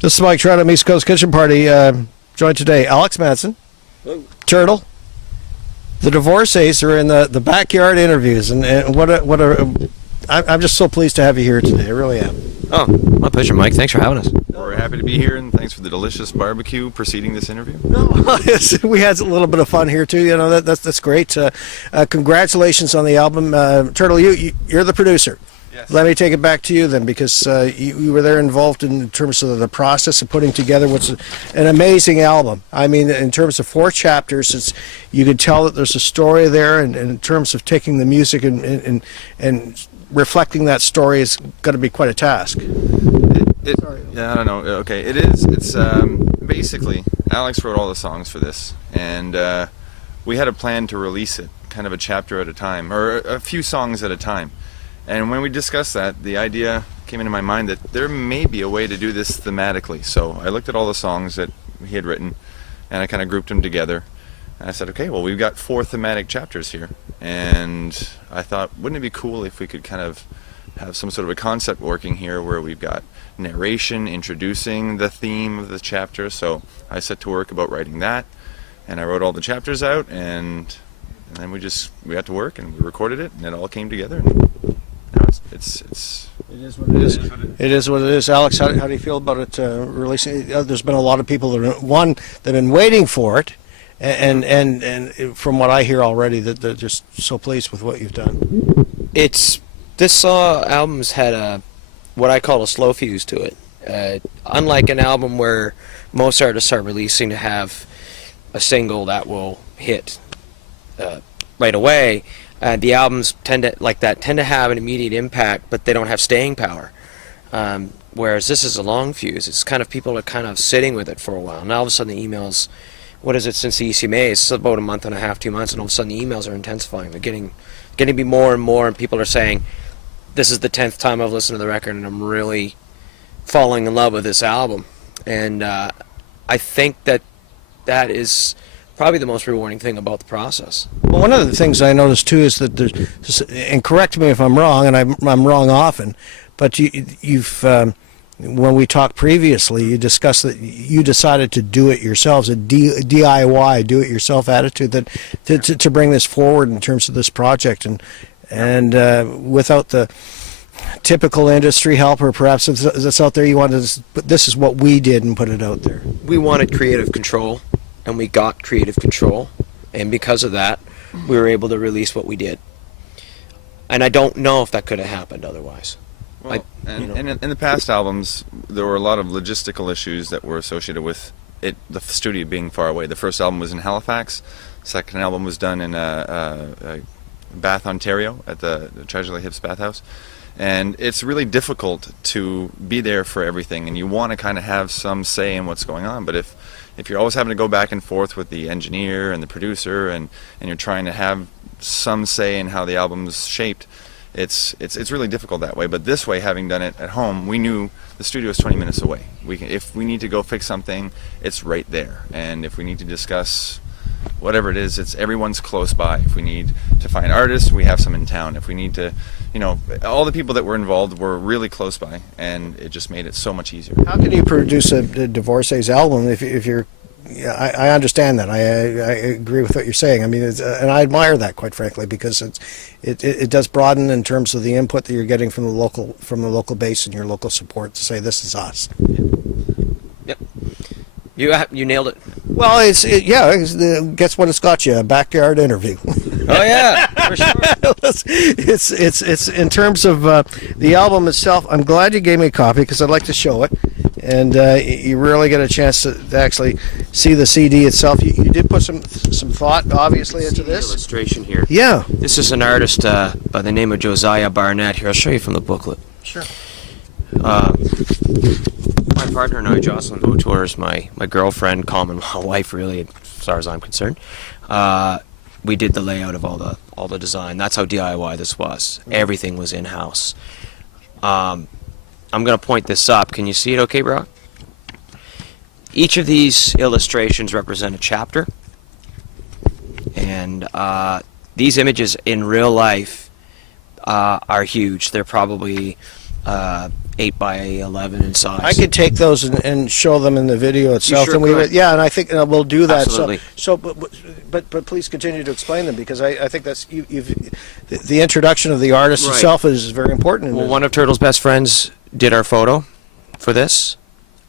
This is Mike Trout at East Coast Kitchen Party. Joined today, Alex Manson, Turtle. The divorcees are in the backyard interviews, and I'm just so pleased to have you here today. I really am. Oh, my pleasure, Mike. Thanks for having us. We're happy to be here, and thanks for the delicious barbecue preceding this interview. No, we had a little bit of fun here too. You know, that's great. Congratulations on the album, Turtle. You're the producer. Yes. Let me take it back to you then, because you were there involved in terms of the process of putting together what's an amazing album. I mean, in terms of 4 chapters, you could tell that there's a story there, and in terms of taking the music and reflecting that story is going to be quite a task. Yeah, I don't know. Okay, it is. It's basically Alex wrote all the songs for this, and we had a plan to release it, kind of a chapter at a time, or a few songs at a time. And when we discussed that, the idea came into my mind that there may be a way to do this thematically. So I looked at all the songs that he had written, and I kind of grouped them together. And I said, okay, well, we've got 4 thematic chapters here. And I thought, wouldn't it be cool if we could kind of have some sort of a concept working here where we've got narration introducing the theme of the chapter. So I set to work about writing that, and I wrote all the chapters out, and then we got to work, and we recorded it, and it all came together. And now it is what it is. It is what it is. Alex, how do you feel about it releasing? There's been a lot of people that have been waiting for it, and from what I hear already, that they're just so pleased with what you've done. This album's had what I call a slow fuse to it. Unlike an album where most artists are releasing to have a single that will hit right away. The albums tend to have an immediate impact, but they don't have staying power. Whereas this is a long fuse. It's kind of people are kind of sitting with it for a while. Now all of a sudden the emails, what is it since the ECMA? It's about a month and a half, 2 months, and all of a sudden the emails are intensifying. They're getting to be more and more, and people are saying, this is the 10th time I've listened to the record, and I'm really falling in love with this album. And I think that is probably the most rewarding thing about the process. Well, one of the things I noticed too is that there's, and correct me if I'm wrong, and I'm wrong often, but you've when we talked previously, you discussed that you decided to do it yourselves, a DIY, do-it-yourself attitude, that to bring this forward in terms of this project, and without the typical industry help, or perhaps that's out there, you wanted to, but this is what we did and put it out there. We wanted creative control, and we got creative control, and because of that, we were able to release what we did. And I don't know if that could have happened otherwise. Well, in the past albums, there were a lot of logistical issues that were associated with it, the studio being far away. The first album was in Halifax. The second album was done in Bath, Ontario, at the Treasure Hips Bathhouse. And it's really difficult to be there for everything, and you want to kind of have some say in what's going on. But if you're always having to go back and forth with the engineer and the producer, and you're trying to have some say in how the album's shaped, it's really difficult that way. But this way, having done it at home, we knew the studio is 20 minutes away. If we need to go fix something, it's right there. And if we need to discuss whatever it is, everyone's close by. If we need to find artists, we have some in town. If we need to, all the people that were involved were really close by, and it just made it so much easier. How can you produce a divorcee's album if you're? I understand that. I agree with what you're saying. I mean, and I admire that, quite frankly, because it does broaden in terms of the input that you're getting from the local base and your local support to say this is us. Yep. You nailed it. Well, guess what? It's got you, a backyard interview. Oh yeah, for sure. It's in terms of the album itself. I'm glad you gave me a copy because I'd like to show it, and you really get a chance to actually see the CD itself. You did put some thought, obviously, into this illustration here. Yeah. This is an artist by the name of Josiah Barnett. Here, I'll show you from the booklet. Sure. My partner and I, Jocelyn Vautour, is my girlfriend, common wife, really, as far as I'm concerned. We did the layout of all the design. That's how DIY this was. Everything was in-house. I'm going to point this up. Can you see it okay, Brock? Each of these illustrations represent a chapter. And these images in real life are huge. They're probably 8 by 11 in size. I could take those and show them in the video itself, sure and we could. would, yeah, and I think we'll do that. Absolutely. But please continue to explain them, because I think that's the introduction of the artist Right. itself is very important. Well, one of Turtle's best friends did our photo for this.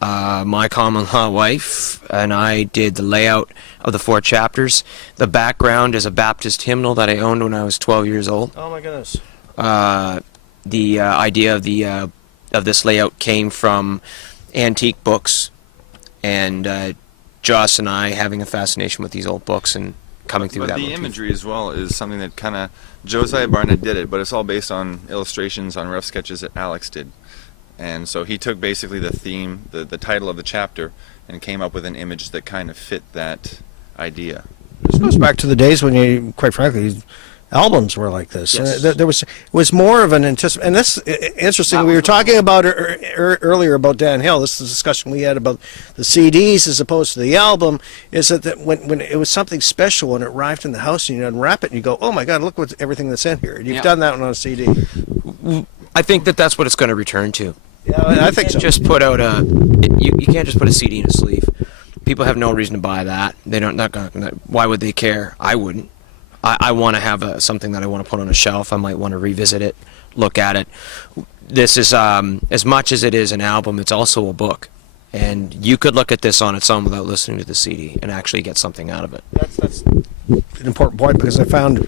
My common law wife and I did the layout of the 4 chapters. The background is a Baptist hymnal that I owned when I was 12 years old. Oh my goodness! The idea of this layout came from antique books, and Joss and I having a fascination with these old books and coming through But that. the motif. imagery as well is something that kind of Josiah Barnett did it, but it's all based on illustrations on rough sketches that Alex did. And so he took basically the theme, the title of the chapter, and came up with an image that kind of fit that idea. This goes back to the days when you, quite frankly, albums were like this. Yes. There was more of an anticipation. And this interesting. That We was were the talking about earlier about Dan Hill. This is the discussion we had about the CDs as opposed to the album. Is that when it was something special when it arrived in the house and you unwrap it and you go, oh my God, look what everything that's in here. And you've Yeah. done that one on a CD. I think that's what it's going to return to. Yeah, I think so. Just put out you can't just put a CD in a sleeve. People have no reason to buy that. They don't. Not gonna. Why would they care? I wouldn't. I want to have something that I want to put on a shelf. I might want to revisit it, look at it. This is as much as it is an album, it's also a book, and you could look at this on its own without listening to the CD and actually get something out of it. That's an important point, because I found,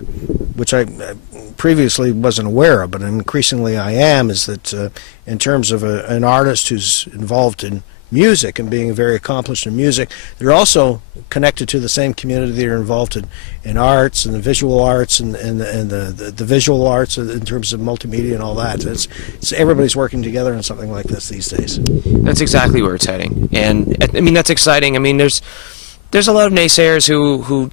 which I previously wasn't aware of, but increasingly I am, is that in terms of an artist who's involved in music and being very accomplished in music, they're also connected to the same community. They're involved in arts and the visual arts and the visual arts in terms of multimedia and all that. It's everybody's working together on something like this these days. That's exactly where it's heading, and I mean that's exciting. I mean there's a lot of naysayers who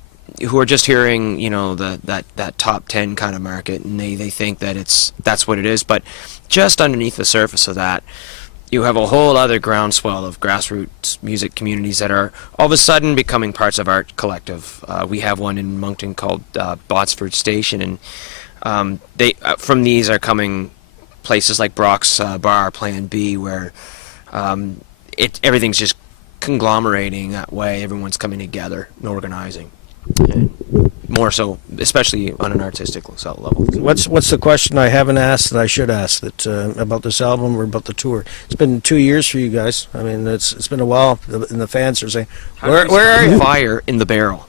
are just hearing, you know, that top 10 kind of market, and they think that that's what it is. But just underneath the surface of that, you have a whole other groundswell of grassroots music communities that are all of a sudden becoming parts of Art Collective. We have one in Moncton called Botsford Station, and from these are coming places like Brock's Bar, Plan B, where everything's just conglomerating that way. Everyone's coming together and organizing. And more so, especially on an artistic level. What's the question I haven't asked that I should ask about this album or about the tour? It's been 2 years for you guys. I mean, it's been a while, and the fans are saying, "Where are you?" Fire in the barrel.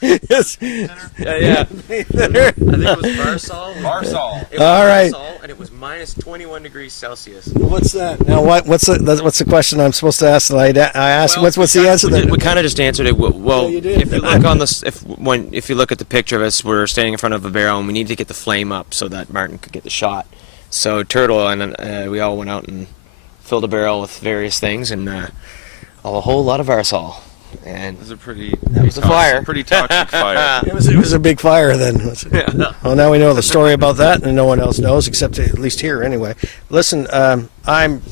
Yes. Yeah. I think it was Barsal. Barsal. It was All right. Barsal, and it was minus 21 degrees Celsius. What's that? Now, what's the question I'm supposed to ask that I asked? Well, what's the answer? We kind of just answered it. Well, Yeah, you did. if you look on this, if you look at the picture of us, we're standing in front of a barrel, and we need to get the flame up so that Martin could get the shot. So Turtle and we all went out and filled a barrel with various things, and a whole lot of arsol. And It was a pretty fire. pretty toxic fire. It was a big fire then. Well, now we know the story about that, and no one else knows except at least here anyway. Listen, I'm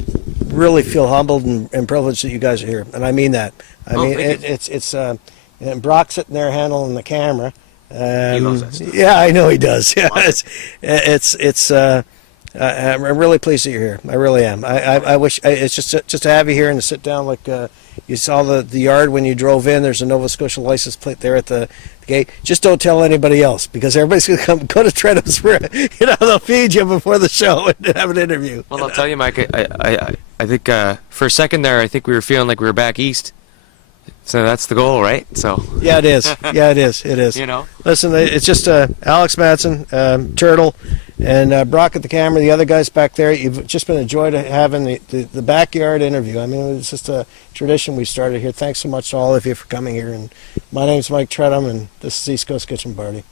really feel humbled and privileged that you guys are here, and I mean that. I mean thank you. it's and Brock sitting there handling the camera. He loves that stuff. Yeah, I know he does. Yeah, I'm really pleased that you're here. I really am. I wish it's just to have you here and to sit down like you saw the yard when you drove in. There's a Nova Scotia license plate there at the gate. Just don't tell anybody else, because everybody's gonna go to Trenham's. They'll feed you before the show and have an interview. Well, I'll tell you, Mike. I think for a second there, I think we were feeling like we were back east. So that's the goal, right? So Yeah, it is. Yeah, it is. It is. you know. Listen, it's just Alex Madsen, Turtle, and Brock at the camera. The other guys back there. You've just been a joy to having the backyard interview. I mean, it's just a tradition we started here. Thanks so much to all of you for coming here. And my name's Mike Trenham, and this is East Coast Kitchen Party.